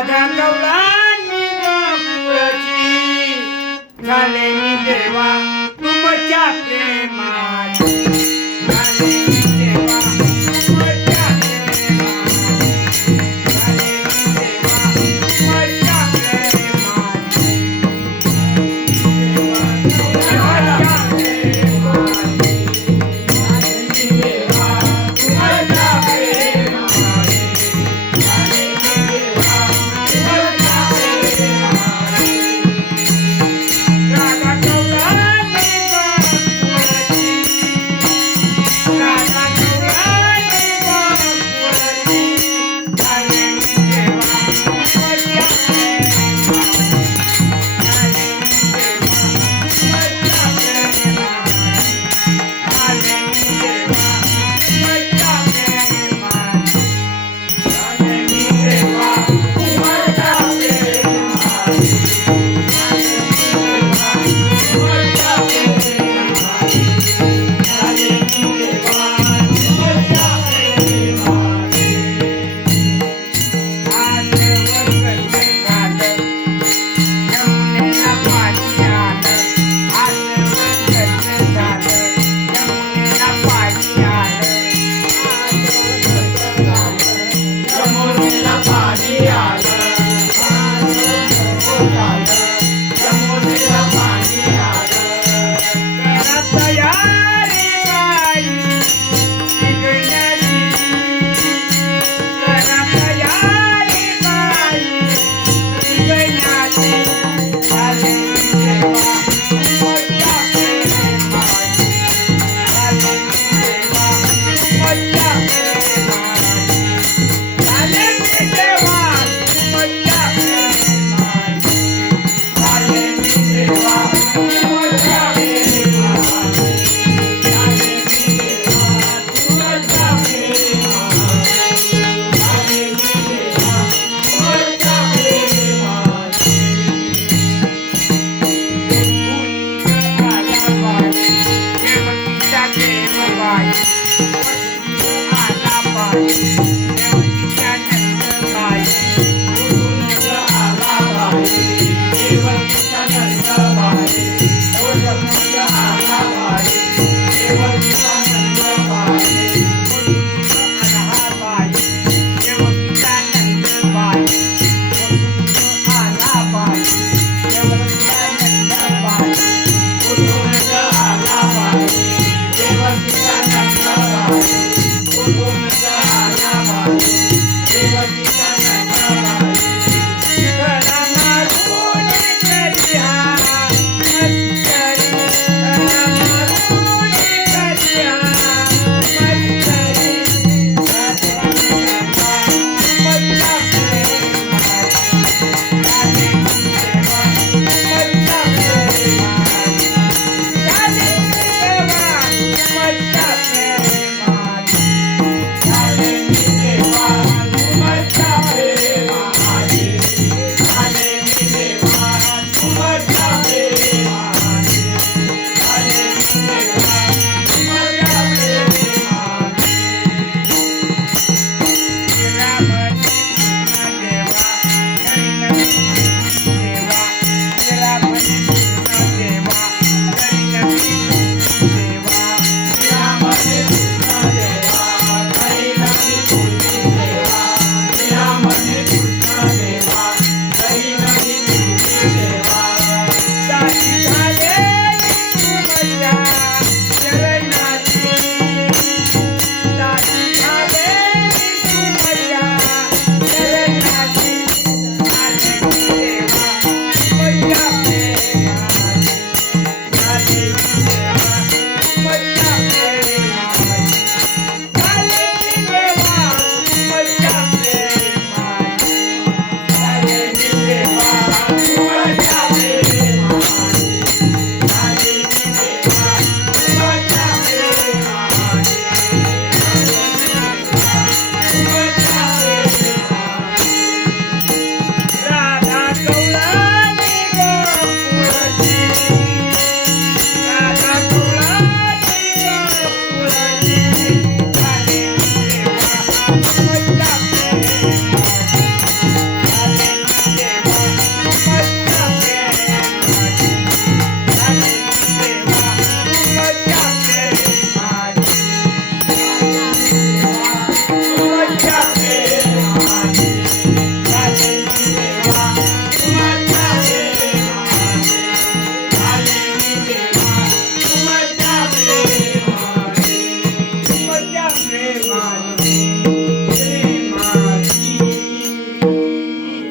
राधा कौलांनी गोकुळाची झाले मी देवा तुमच्या प्रेमाची झाले मी देवा तुमच्या प्रेमाची झाले मी देवा तुमच्या प्रेमाची देवा तुमच्या प्रेमाची झाले मी देवा तुमच्या प्रेमाची झाले मी देवा तुमच्या प्रेमाची राधा कौलांनी गोकुळाची राधा कौलांनी गोकुळाची झाले मी देवा तुमच्या प्रेमाची झाले मी देवा तुमच्या प्रेमाची झाले मी देवा तुमच्या प्रेमाची झाले मी देवा तुमच्या प्रेमाची झाले मी देवा तुमच्या प्रेमाची झाले मी देवा तुमच्या प्रेमाची आजवर कसं झालं यमुनेला पाणी आलं आजवर कसं झालं यमुनेला पाणी आलं आजवर कसं झालं यमुनेला पाणी आलं आजवर कसं झालं यमुनेला पाणी आलं करा तयारी बाई निघण्याची करा तयारी बाई निघण्याची झाले मी देवा तुमच्या प्रेमाची झाले मी देवा तुमच्या प्रेमाची झाले मी देवा तुमच्या प्रेमाची झाले मी देवा तुमच्या प्रेमाची झाले मी देवा तुमच्या प्रेमाची झाले मी देवा तुमच्या प्रेमाची आला बाई देवकीच्या देवबाई आला बाई देवकीच्या नंदबाई आला बाई देवकीच्या नंदबाई आला बाई देवकीच्या नंदबाई आला बाई देवकीच्या नंदबाई आला बाई देवकीच्या नंदबाई आला बाई देवकीच्या नंदबाई आला बाई देवकीच्या नंदबाई घरा मारून करिया मस्करी घरा मारून करिया मस्करी राधा तुमच्या प्रेमाची झाले मी देवा तुमच्या प्रेमाची झाले मी देवा तुमच्या प्रेमाची झाले मी देवा तुमच्या प्रेमाची झाले मी देवा तुमच्या प्रेमाची झाले मी देवा तुमच्या प्रेमाची रामने कृष्ण देवा घरी नवी सेवा रामने कृष्ण देवा घरी नवी सेवा रामने कृष्ण देवा घरी नवी सेवा